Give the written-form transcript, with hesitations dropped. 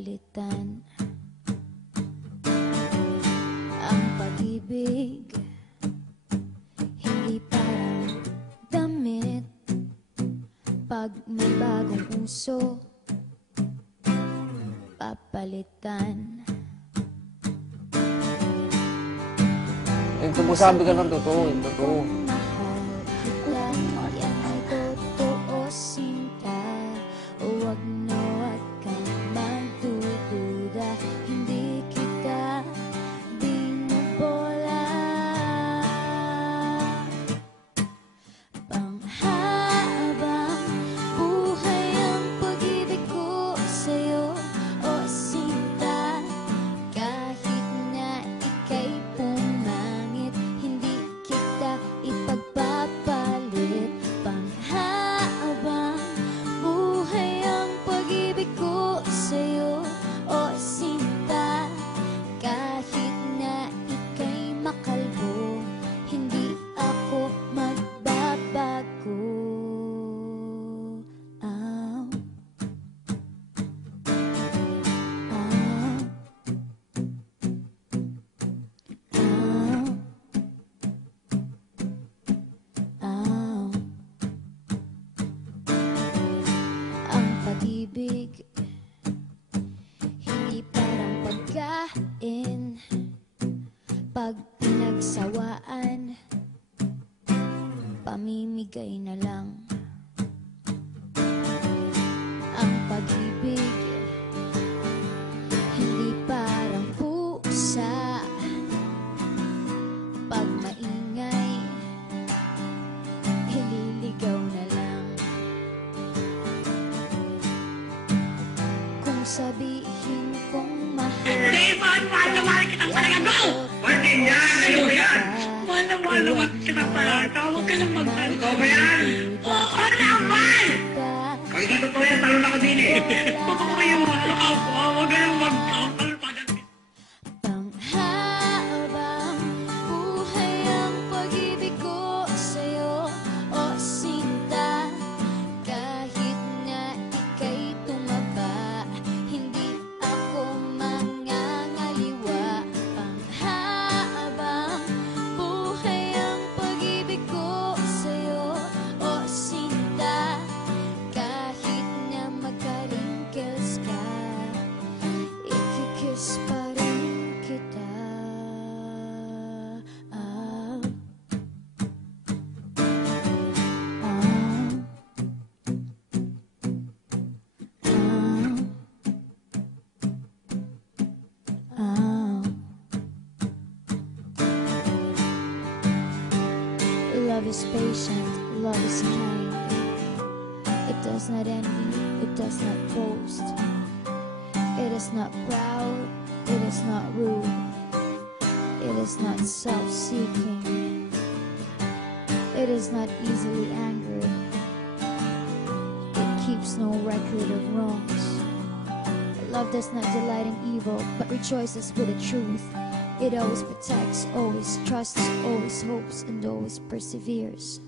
papalitan ang pag-ibig. Hindi parang damit pag may bagong uso, papalitan. Yung tumusabi ka ng totoo, yung totoo. Mahal kita, yan ay totoo, sinta. Huwag na huwag kang magdududa, hindi kita binubola. Panghabang buhay ang pag-ibig ko sa'yo, o sinta. Kahit na ika'y pumangit, hindi kita ipagpapalit. Panghabang buhay ang pag-ibig ko sa'yo, o sinta. Kahit na ika'y makalbo, hindi ako magbabago. Ah, ah, ah. Ang pag-ibig, hindi parang pagkain. Pag pinagsawaan, pamimigay na lang. Ang pag-ibig, hindi parang pusa. Pag maingay, ililigaw na lang. Kung sabihin kong mahal, Hindi, mahal kita talaga, go! Pwede yan, ayaw ko yan! Mahal kita talaga, huwag ka lang magmahal ko ba yan? Oo naman! Pag hindi totoo yan, talon ako din eh. Totoo kayo, mahal ako, huwag ka lang magpapalpagan. panghabang buhay ang pag-ibig ko sa'yo, o sinta. Kahit na ika'y tumaba, hindi ako mangangaliwa. Panghabang buhay ang pag-ibig ko sa'yo, o sinta. Kahit na magka-wrinkles ka, ikikiss pa rin kita. Ah, ah, ah. Love is patient, love is kind. It does not envy, it does not boast. It is not proud, it is not rude. It is not self-seeking. It is not easily angered. It keeps no record of wrongs. Love does not delight in evil, but rejoices with the truth. It always protects, always trusts, always hopes, and always perseveres.